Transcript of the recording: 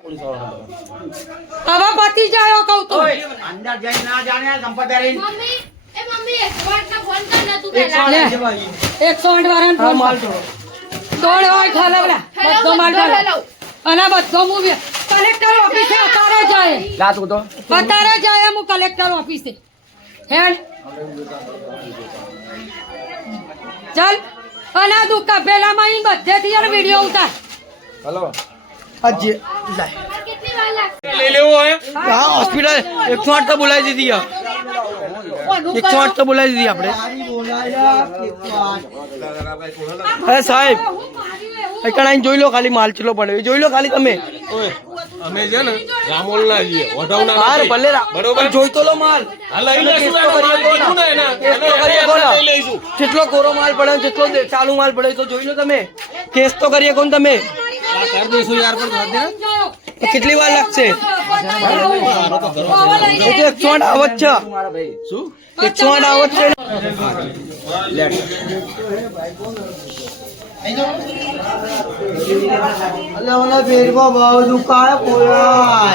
હવે પતી જાય કહું તો અંદર જઈ ના જાણે સંપદારી મમ્મી એ મમ્મી 108 ફોન કર ને તું પહેલા 108 વાળાને ફોન માલ તોડ હોય ખાલવલા બધો માલ હેલો અને બધો હું કલેક્ટર ઓફિસે અત્યારે જાય લા તું તો અત્યારે જાય હું કલેક્ટર ઓફિસે હેડ ચાલ અને દુકા પેલામાં ઈ બધેથી યાર વિડિયો ઉતાર हेलो आज કેટલી વાર લાગશે ले ले वो है हाँ हॉस्पिटल 108 तो बुलाई दी थी 108 तो बुलाई दी थी आपने अरे साहेब કણાઈ જોઈ લો ખાલી માલ ચલો પડે જોઈ લો ખાલી તમે અમે છે ને રામોલના છીએ વઢાવના હાર નથી. ભલે બરોબર જોઈ તો લો માલ આ લઈ લઈશું કેસ તો એનો માલ કરીએ કીધું ને એના. કેસ તો એને કરીએ આપણે કોના? લઈ લઈશું. જેટલો કોરો માલ પડે જેટલો ચાલુ માલ પડે તો જોઈ લો તમે કેસ તો કરીએ કોણ તમે આ કરી દઈશું યાર પર ધોર દે. તો કેટલી વાર લાગશે એ તો 108 આવત છે શું 108 આવત છે અલે ઓલા ફેરવા ભાવ દુકાળ પોયા